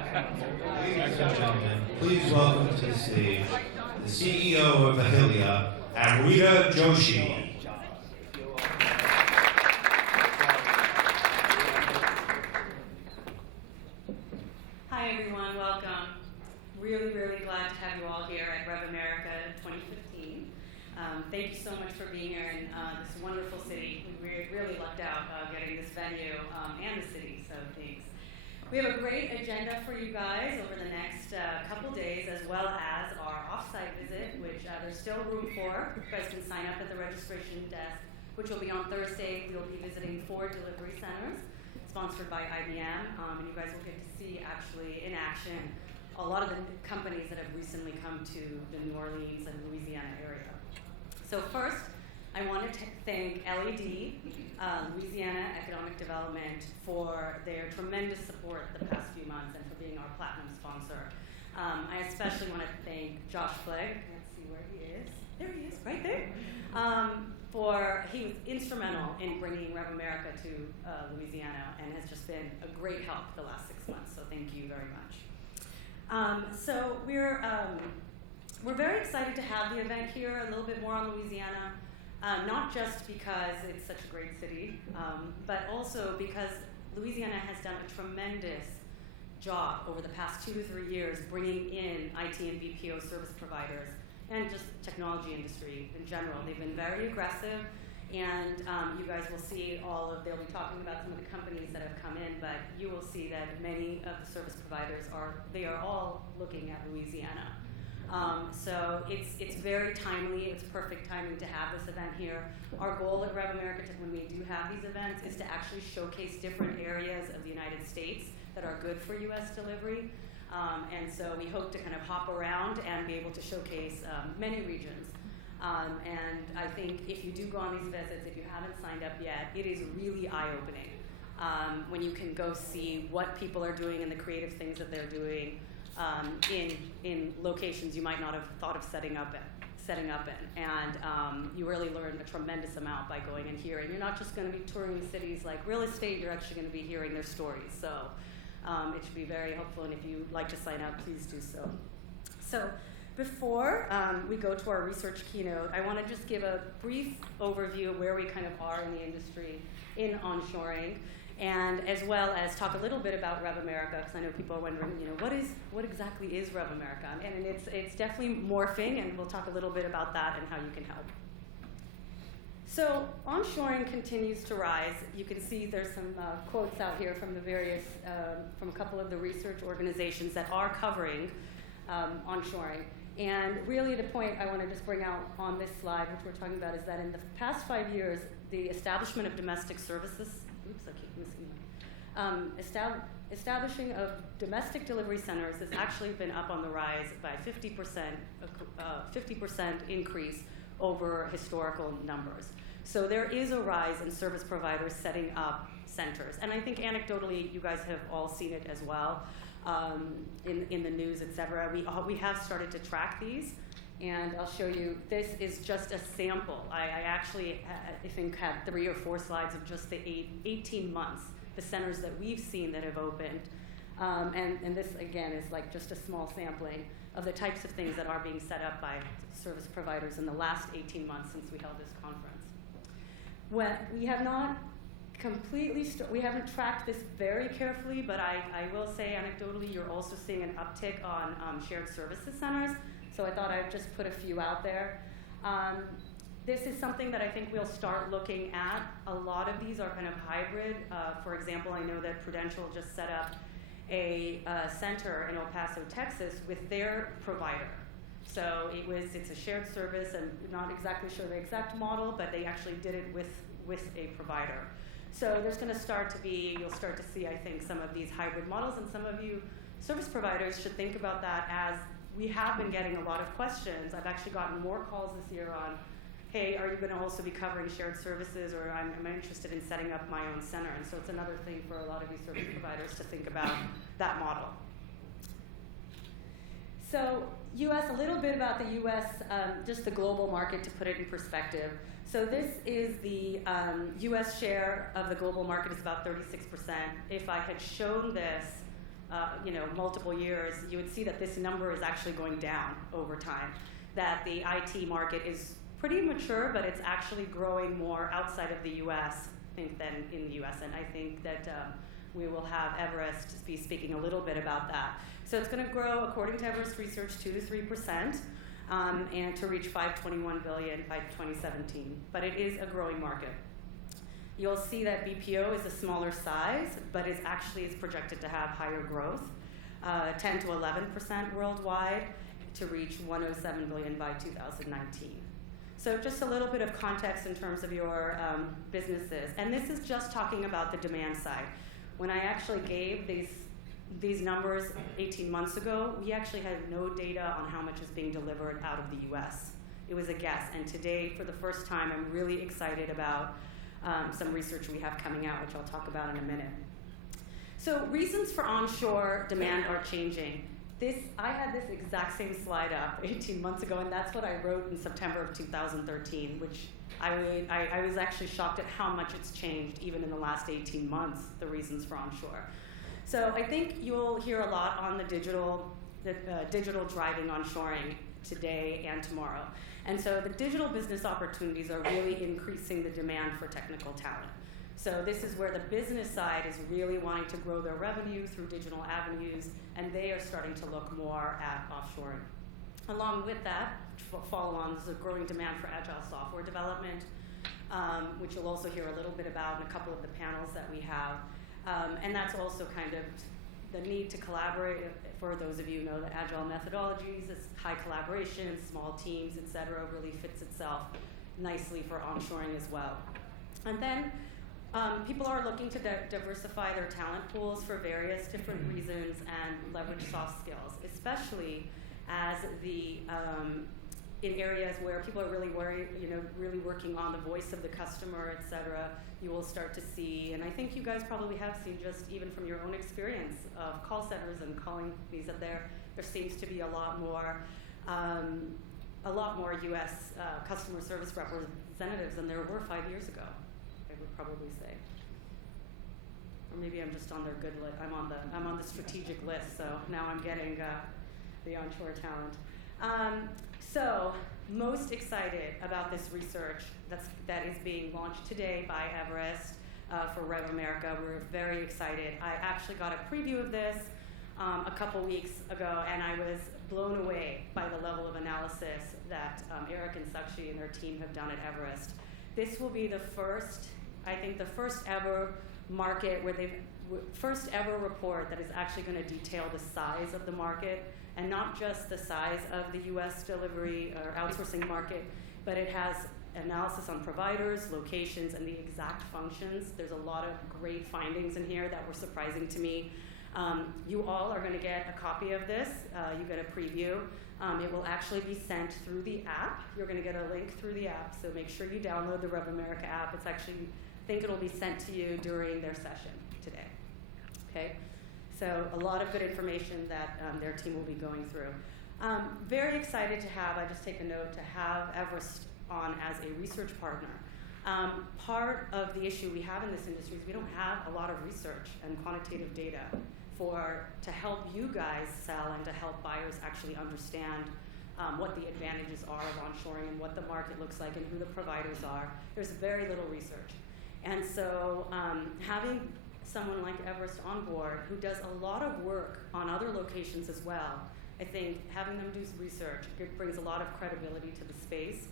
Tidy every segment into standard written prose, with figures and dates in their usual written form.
Ladies and gentlemen, please welcome to the stage the CEO of Ahilia, Amrita Joshi. Hi everyone, welcome. Really glad to have you all here at RevAmerica 2015. Thank you so much for being here in this wonderful city. We really lucked out getting this venue and the city, so thanks. We have a great agenda for you guys over the next couple days, as well as our off-site visit, which there's still room for. You guys can sign up at the registration desk, which will be on Thursday. We'll be visiting 4 delivery centers, sponsored by IBM, and you guys will get to see actually in action a lot of the companies that have recently come to the New Orleans and Louisiana area. So first, I want to thank LED, Louisiana Economic Development, for their tremendous support the past few months and for being our platinum sponsor. I especially want to thank Josh Flegg. Let's see where he is. There he is, right there. He was instrumental in bringing RevAmerica to Louisiana and has just been a great help the last 6 months. So thank you very much. So we're very excited to have the event here. A little bit more on Louisiana. Not just because it's such a great city, but also because Louisiana has done a tremendous job over the past 2 to 3 years bringing in IT and BPO service providers and just technology industry in general. They've been very aggressive, and you guys will see they'll be talking about some of the companies that have come in, but you will see that many of the service providers are all looking at Louisiana. So it's very timely. It's perfect timing to have this event here. Our goal at RevAmerica, when we do have these events, is to actually showcase different areas of the United States that are good for U.S. delivery. And so we hope to kind of hop around and be able to showcase many regions. And I think if you do go on these visits, if you haven't signed up yet, it is really eye-opening when you can go see what people are doing and the creative things that they're doing in locations you might not have thought of setting up in. And you really learn a tremendous amount by going and hearing. You're not just going to be touring cities like real estate, you're actually going to be hearing their stories. So it should be very helpful, and if you'd like to sign up, please do so. So before we go to our research keynote, I want to just give a brief overview of where we kind of are in the industry in onshoring, and as well as talk a little bit about RevAmerica, because I know people are wondering, what exactly is RevAmerica? And it's definitely morphing, and we'll talk a little bit about that and how you can help. So onshoring continues to rise. You can see there's some quotes out here from from a couple of the research organizations that are covering onshoring. And really the point I want to just bring out on this slide, which we're talking about, is that in the past 5 years, the establishment of domestic services, establishing of domestic delivery centers has actually been up on the rise by 50% increase over historical numbers. So there is a rise in service providers setting up centers. And I think anecdotally, you guys have all seen it as well in the news, et cetera. We have started to track these, and I'll show you. This is just a sample. I actually, I think, had 3 or 4 slides of just the 18 months, the centers that we've seen that have opened. And this, again, is like just a small sampling of the types of things that are being set up by service providers in the last 18 months since we held this conference. We have not completely, we haven't tracked this very carefully, but I will say anecdotally, you're also seeing an uptick on shared services centers. So I thought I'd just put a few out there. This is something that I think we'll start looking at. A lot of these are kind of hybrid. For example, I know that Prudential just set up a center in El Paso, Texas, with their provider. So it's a shared service, and not exactly sure the exact model, but they actually did it with a provider. So there's going to start to be, you'll start to see, I think, some of these hybrid models, and some of you service providers should think about that, as we have been getting a lot of questions. I've actually gotten more calls this year on, hey, are you going to also be covering shared services, or I'm interested in setting up my own center. And so it's another thing for a lot of these service providers to think about that model. So a little bit about the US, just the global market to put it in perspective. So this is the US share of the global market is about 36%. If I had shown this multiple years, you would see that this number is actually going down over time. That the IT market is pretty mature, but it's actually growing more outside of the U.S. I think than in the U.S. And I think that we will have Everest be speaking a little bit about that. So it's going to grow, according to Everest Research, 2 to 3%, and to reach $521 billion by 2017. But it is a growing market. You'll see that BPO is a smaller size, but it actually is projected to have higher growth, 10 to 11% worldwide, to reach $107 billion by 2019. So just a little bit of context in terms of your businesses. And this is just talking about the demand side. When I actually gave these numbers 18 months ago, we actually had no data on how much is being delivered out of the US. It was a guess. And today, for the first time, I'm really excited about some research we have coming out, which I'll talk about in a minute. So reasons for onshore demand are changing. I had this exact same slide up 18 months ago, and that's what I wrote in September of 2013, which I was actually shocked at how much it's changed even in the last 18 months, the reasons for onshore. So I think you'll hear a lot on the digital driving onshoring today and tomorrow. And so the digital business opportunities are really increasing the demand for technical talent. So this is where the business side is really wanting to grow their revenue through digital avenues, and they are starting to look more at offshoring. Along with that, follow on, there's a growing demand for agile software development, which you'll also hear a little bit about in a couple of the panels that we have. And that's also kind of the need to collaborate. For those of you who know the agile methodologies, it's high collaboration, small teams, et cetera, really fits itself nicely for onshoring as well. And then people are looking to diversify their talent pools for various different reasons and leverage soft skills, especially as in areas where people are really worried, really working on the voice of the customer, et cetera. You will start to see, and I think you guys probably have seen just even from your own experience of call centers and calling these up there seems to be a lot more U.S. Customer service representatives than there were 5 years ago, I would probably say. Or maybe I'm just on their good list. I'm on the strategic list, so now I'm getting the onshore talent. So most excited about this research that is being launched today by Everest for RevAmerica. We're very excited. I actually got a preview of this a couple weeks ago, and I was blown away by the level of analysis that Eric and Sakshi and their team have done at Everest. This will be the first ever market where first ever report that is actually going to detail the size of the market, and not just the size of the U.S. delivery or outsourcing market, but it has analysis on providers, locations, and the exact functions. There's a lot of great findings in here that were surprising to me. You all are going to get a copy of this. You get a preview. It will actually be sent through the app. You're going to get a link through the app, so make sure you download the RevAmerica app. It's actually, I think it'll be sent to you during their session today. Okay? So a lot of good information that their team will be going through. Very excited to have, I just take a note, to have Everest on as a research partner. Part of the issue we have in this industry is we don't have a lot of research and quantitative data to help you guys sell and to help buyers actually understand what the advantages are of onshoring and what the market looks like and who the providers are. There's very little research. And so having someone like Everest on board who does a lot of work on other locations as well, I think having them do research brings a lot of credibility to the space,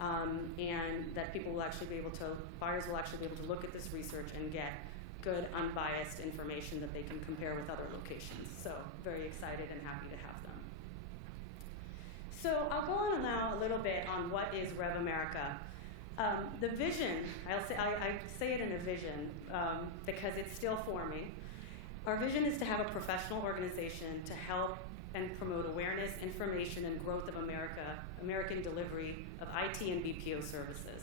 and that people will actually be able to, buyers will actually be able to look at this research and get good, unbiased information that they can compare with other locations. So very excited and happy to have them. So I'll go on now a little bit on what is RevAmerica. The vision, I say it in a vision because it's still forming. Our vision is to have a professional organization to help and promote awareness, information, and growth of American delivery of IT and BPO services.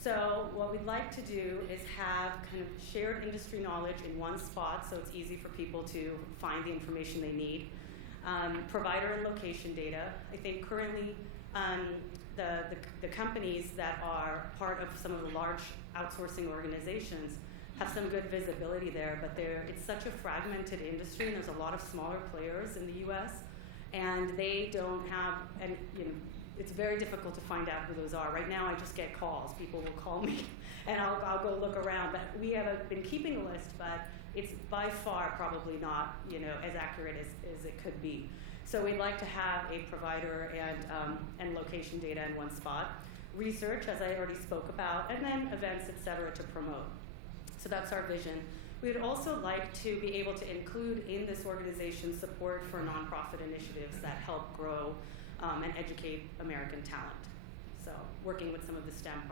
So what we'd like to do is have kind of shared industry knowledge in one spot so it's easy for people to find the information they need. Provider and location data. I think currently the companies that are part of some of the large outsourcing organizations have some good visibility there, but it's such a fragmented industry, and there's a lot of smaller players in the U.S., and they don't have, and it's very difficult to find out who those are. Right now, I just get calls. People will call me, and I'll go look around. But we have been keeping a list, but it's by far probably not as accurate as it could be. So we'd like to have a provider and location data in one spot, research, as I already spoke about, and then events, et cetera, to promote. So that's our vision. We would also like to be able to include in this organization support for nonprofit initiatives that help grow and educate American talent. So working with some of the STEM partners.